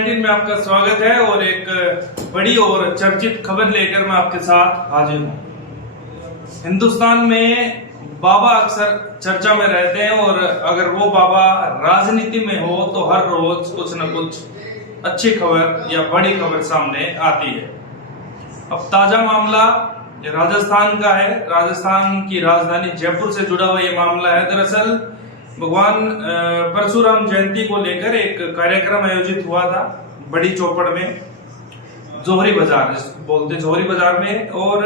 19 में आपका स्वागत है और एक बड़ी और चर्चित खबर लेकर मैं आपके साथ हाजिर हूँ। हिंदुस्तान में बाबा अक्सर चर्चा में रहते हैं और अगर वो बाबा राजनीति में हो तो हर रोज कुछ न कुछ अच्छी खबर या बड़ी खबर सामने आती है। अब ताजा मामला राजस्थान का है। राजस्थान की राजधानी जयपुर से जुड़ा हुआ ये मामला है। दरअसल भगवान परशुराम जयंती को लेकर एक कार्यक्रम आयोजित हुआ था बड़ी चौपड़ में, जोहरी बाजार बोलते जोहरी बाजार में। और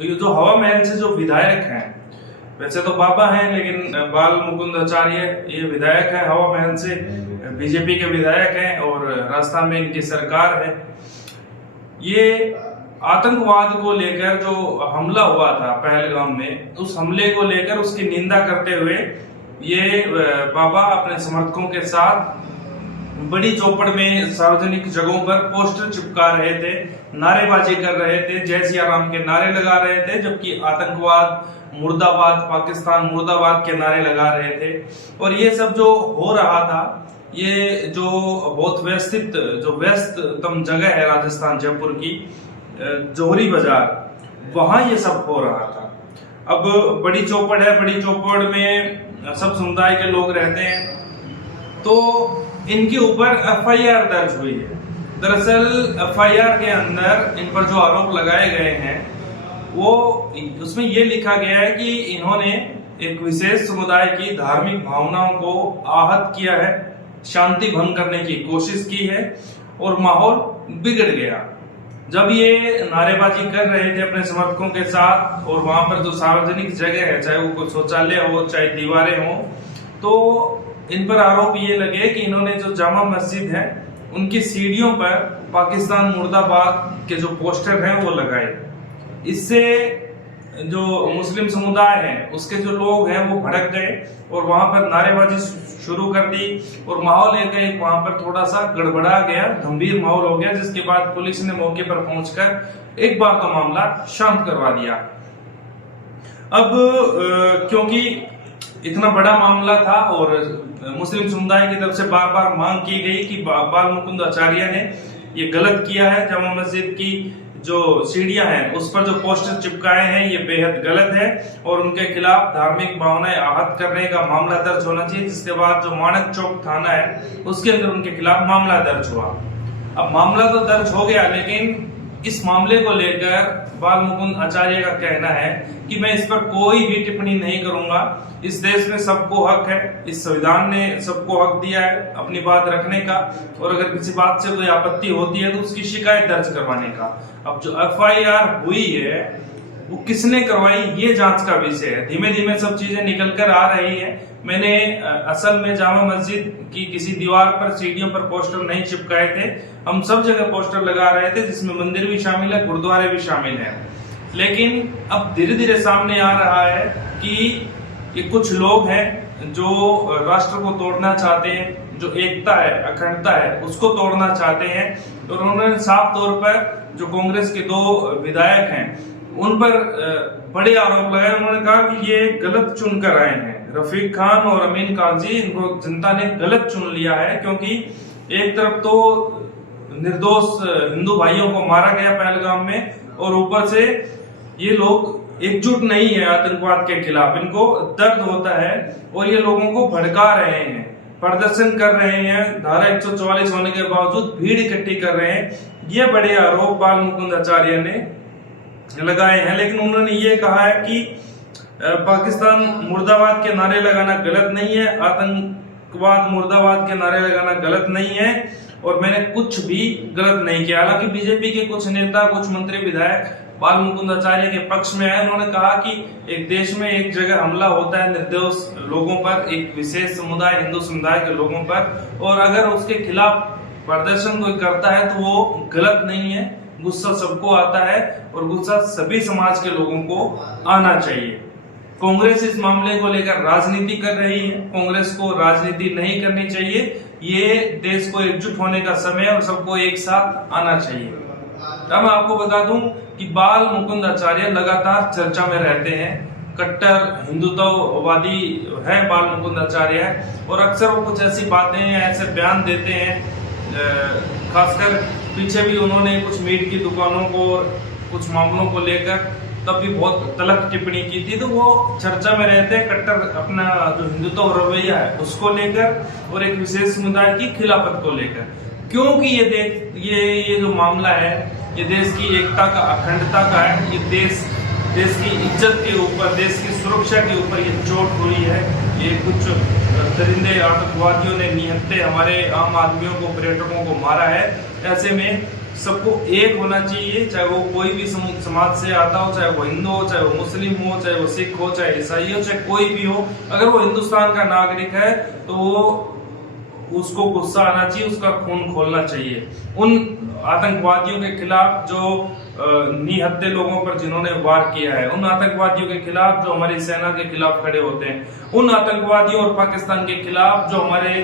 ये जो हवा महल से जो विधायक हैं, वैसे तो बाबा हैं लेकिन बाल मुकुंद आचार्य ये विधायक हैं, हवा महल से बीजेपी के विधायक हैं और राजस्थान में इनकी सरकार है। ये आतंकवाद को लेकर जो हमला हुआ था पहलगाम में, उस हमले को लेकर उसकी निंदा करते हुए ये बाबा अपने समर्थकों के साथ बड़ी चौपड़ में सार्वजनिक जगहों पर पोस्टर चिपका रहे थे, नारेबाजी कर रहे थे, जय सिया राम के नारे लगा रहे थे, जबकि आतंकवाद मुर्दाबाद, पाकिस्तान मुर्दाबाद के नारे लगा रहे थे। और ये सब जो हो रहा था, ये जो बहुत व्यस्ततम जगह है राजस्थान जयपुर की, जोहरी बाजार, वहां ये सब हो रहा था। अब बड़ी चौपड़ है, बड़ी चौपड़ में सब समुदाय के लोग रहते हैं, तो इनके ऊपर एफआईआर दर्ज हुई है। दरअसल एफआईआर के अंदर इन पर जो आरोप लगाए गए हैं वो उसमें ये लिखा गया है कि इन्होंने एक विशेष समुदाय की धार्मिक भावनाओं को आहत किया है, शांति भंग करने की कोशिश की है और माहौल बिगड़ गया। जब ये नारेबाजी कर रहे थे अपने समर्थकों के साथ और वहां पर जो सार्वजनिक जगह है, चाहे वो कोई शौचालय हो चाहे दीवारें हो, तो इन पर आरोप ये लगे कि इन्होंने जो जामा मस्जिद है उनकी सीढ़ियों पर पाकिस्तान मुर्दाबाद के जो पोस्टर हैं वो लगाए। इससे जो मुस्लिम समुदाय है उसके जो लोग हैं वो भड़क गए और वहां पर नारेबाजी शुरू कर दी और माहौल एक वहां पर थोड़ा सा गड़बड़ा गया, गंभीर माहौल हो गया, जिसके बाद पुलिस ने मौके पर पहुंचकर एक बार तो मामला शांत करवा दिया। अब क्योंकि इतना बड़ा मामला था और मुस्लिम समुदाय की तरफ से बार बार मांग की गई कि बाल मुकुंद आचार्य ने ये गलत किया है, जामा मस्जिद की जो सीढ़ियां हैं उस पर जो पोस्टर चिपकाए हैं ये बेहद गलत है और उनके खिलाफ धार्मिक भावनाएं आहत करने का मामला दर्ज होना चाहिए। जिसके बाद जो मानक चौक थाना है उसके अंदर उनके खिलाफ मामला दर्ज हुआ। अब मामला तो दर्ज हो गया, लेकिन इस मामले को लेकर बाल मुकुंद आचार्य का कहना है कि मैं इस पर कोई भी टिप्पणी नहीं करूंगा। इस देश में सबको हक है, इस संविधान ने सबको हक दिया है अपनी बात रखने का, और अगर किसी बात से कोई आपत्ति होती है तो उसकी शिकायत दर्ज करवाने का। अब जो एफआईआर हुई है वो किसने करवाई ये जांच का विषय है। धीमे धीमे सब चीजें निकल कर आ रही है। मैंने असल में जामा मस्जिद की किसी दीवार पर सीढ़ियों पर पोस्टर नहीं चिपकाए थे, हम सब जगह पोस्टर लगा रहे थे जिसमें मंदिर भी शामिल है, गुरुद्वारे भी शामिल है। लेकिन अब धीरे धीरे सामने आ रहा है कि ये कुछ लोग हैं जो राष्ट्र को तोड़ना चाहते हैं, जो एकता है, अखंडता है, उसको तोड़ना चाहते हैं। और उन्होंने साफ तौर पर जो कांग्रेस के दो विधायक हैं उन पर बड़े आरोप लगाए। उन्होंने कहा कि ये गलत चुन कर आए हैं, रफीक खान और अमीन काजी, इनको जनता ने गलत चुन लिया है, क्योंकि एक तरफ तो निर्दोष हिंदू भाइयों को मारा गया पहलगाम में और ऊपर से ये लोग एकजुट नहीं है आतंकवाद के खिलाफ, इनको दर्द होता है और ये लोगों को भड़का रहे हैं, प्रदर्शन कर रहे हैं, धारा 144 होने के बावजूद भीड़ इकट्ठी कर रहे हैं। ये बड़े आरोप बाल मुकुंद आचार्य ने लगाए हैं। लेकिन उन्होंने ये कहा है कि पाकिस्तान मुर्दाबाद के नारे लगाना गलत नहीं है, आतंकवाद मुर्दाबाद के नारे लगाना गलत नहीं है और मैंने कुछ भी गलत नहीं किया। हालांकि बीजेपी के कुछ नेता, कुछ मंत्री, विधायक बाल मुकुंद आचार्य के पक्ष में आए। उन्होंने कहा कि एक देश में एक जगह हमला होता है निर्दोष लोगों पर, एक विशेष समुदाय, हिंदू समुदाय के लोगों पर, और अगर उसके खिलाफ प्रदर्शन कोई करता है तो वो गलत नहीं है। गुस्सा सबको आता है और गुस्सा सभी समाज के लोगों को आना चाहिए। कांग्रेस इस मामले को लेकर राजनीति कर रही है, कांग्रेस को राजनीति नहीं करनी चाहिए। ये देश को एकजुट होने का समय और सबको एक साथ आना चाहिए। अब मैं आपको बता दूं कि बाल मुकुंद आचार्य लगातार चर्चा में रहते हैं, कट्टर हिंदुत्ववादी है बाल मुकुंद आचार्य, और अक्सर वो कुछ ऐसी बातें, ऐसे बयान देते हैं खासकर पीछे भी उन्होंने कुछ मीट की दुकानों को, कुछ मामलों को लेकर तब भी बहुत तल्ख टिप्पणी की थी। तो वो चर्चा में रहते हैं कट्टर अपना जो हिंदुत्व रवैया है उसको लेकर और एक विशेष समुदाय की खिलाफत को लेकर, क्योंकि ये जो मामला है ये देश की एकता का, अखंडता का है। ये देश की इज्जत के ऊपर, देश की सुरक्षा के ऊपर ये चोट हुई है। ये कुछ दरिंदे आतंकवादियों ने निहत्थे हमारे आम आदमियों को, पर्यटकों को मारा है। ऐसे में सबको एक होना चाहिए, चाहे वो कोई भी समाज से आता हो, चाहे वो हिंदू हो, चाहे वो मुस्लिम हो, चाहे वो सिख हो, चाहे ईसाई हो, चाहे कोई भी हो। अगर वो हिंदुस्तान का नागरिक है तो उसको गुस्सा आना चाहिए, उसका खून खोलना चाहिए। उन आतंकवादियों के खिलाफ जो निहत्थे लोगों पर जिन्होंने वार किया है, उन आतंकवादियों के खिलाफ जो हमारी सेना के खिलाफ खड़े होते हैं, उन आतंकवादियों और पाकिस्तान के खिलाफ जो हमारे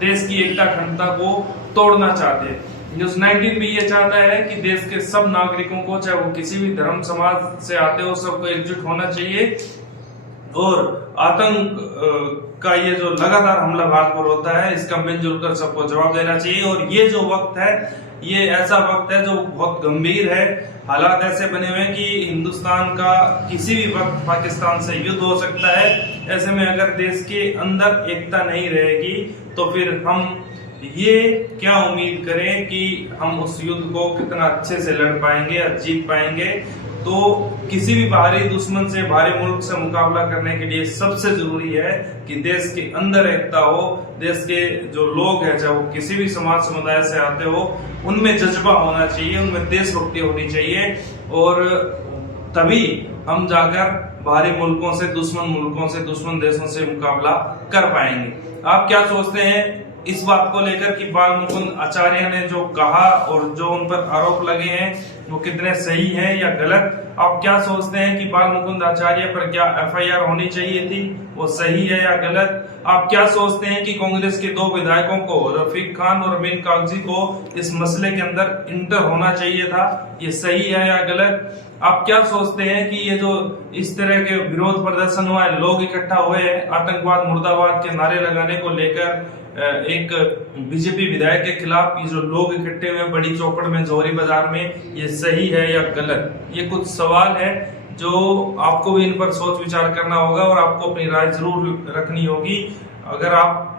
देश की एकता अखंडता को तोड़ना चाहते हैं। न्यूज़ 19 भी ये चाहता है कि देश के सब नागरिकों को, चाहे वो किसी भी धर्म समाज से आते हो, सबको एकजुट होना चाहिए और आतंक का ये जो लगातार हमला भारत पर होता है इसका मिलजुल कर सबको जवाब देना चाहिए। और ये जो वक्त है ये ऐसा वक्त है जो बहुत गंभीर है। हालात ऐसे बने हुए हैं कि हिंदुस्तान का किसी भी वक्त पाकिस्तान से युद्ध हो सकता है। ऐसे में अगर देश के अंदर एकता नहीं रहेगी तो फिर हम ये क्या उम्मीद करें कि हम उस युद्ध को कितना अच्छे से लड़ पाएंगे या जीत पाएंगे। तो किसी भी बाहरी दुश्मन से, बाहरी मुल्क से मुकाबला करने के लिए सबसे जरूरी है कि देश के अंदर एकता हो। देश के जो लोग हैं, चाहे वो किसी भी समाज समुदाय से आते हो, उनमें जज्बा होना चाहिए, उनमें देशभक्ति होनी चाहिए और तभी हम जाकर बाहरी मुल्कों से, दुश्मन मुल्कों से, दुश्मन देशों से मुकाबला कर पाएंगे। आप क्या सोचते हैं इस बात को लेकर कि बाल मुकुंद आचार्य ने जो कहा और जो उन पर आरोप लगे हैं वो कितने सही हैं या गलत? आप क्या सोचते हैं कि बाल मुकुंद आचार्य पर क्या FIR होनी चाहिए थी, वो सही है या गलत? आप क्या सोचते हैं कि कांग्रेस के 2 विधायकों को, रफीक खान और अमीन कागजी को, इस मसले के अंदर इंटर होना चाहिए था, ये सही है या गलत? आप क्या सोचते हैं कि ये जो इस तरह के विरोध प्रदर्शन हुआ है, लोग इकट्ठा हुए हैं आतंकवाद मुर्दाबाद के नारे लगाने को लेकर, एक बीजेपी विधायक के खिलाफ ये जो लोग इकट्ठे हुए बड़ी चौपड़ में, जौहरी बाजार में, ये सही है या गलत? ये कुछ सवाल है जो आपको भी इन पर सोच विचार करना होगा और आपको अपनी राय जरूर रखनी होगी। अगर आप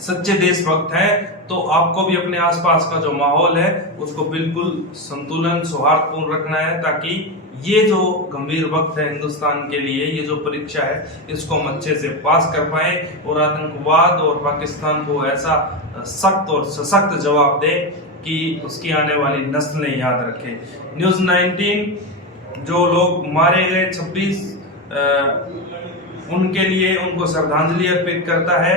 सच्चे देशभक्त हैं तो आपको भी अपने आसपास का जो माहौल है उसको बिल्कुल संतुलन, सौहार्दपूर्ण रखना है, ताकि ये जो गंभीर वक्त है हिंदुस्तान के लिए, ये जो परीक्षा है, इसको हम अच्छे से पास कर पाए और आतंकवाद और पाकिस्तान को ऐसा सख्त और सशक्त जवाब दे कि उसकी आने वाली नस्लें याद रखे। न्यूज़ 19 जो लोग मारे गए 26 उनके लिए उनको श्रद्धांजलि अर्पित करता है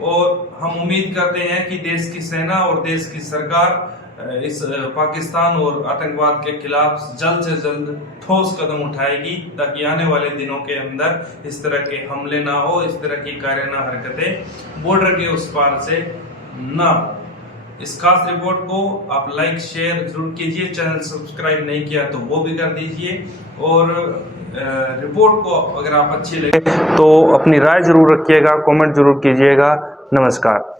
और हम उम्मीद करते हैं कि देश की सेना और देश की सरकार इस पाकिस्तान और आतंकवाद के खिलाफ जल्द से जल्द ठोस कदम उठाएगी, ताकि आने वाले दिनों के अंदर इस तरह के हमले ना हो, इस तरह की कायराना हरकतें बॉर्डर के उस पार से ना हो। इस खास रिपोर्ट को आप लाइक शेयर जरूर कीजिए, चैनल सब्सक्राइब नहीं किया तो वो भी कर दीजिए और रिपोर्ट को अगर आप अच्छी लगे तो अपनी राय जरूर रखिएगा, कमेंट जरूर कीजिएगा। नमस्कार।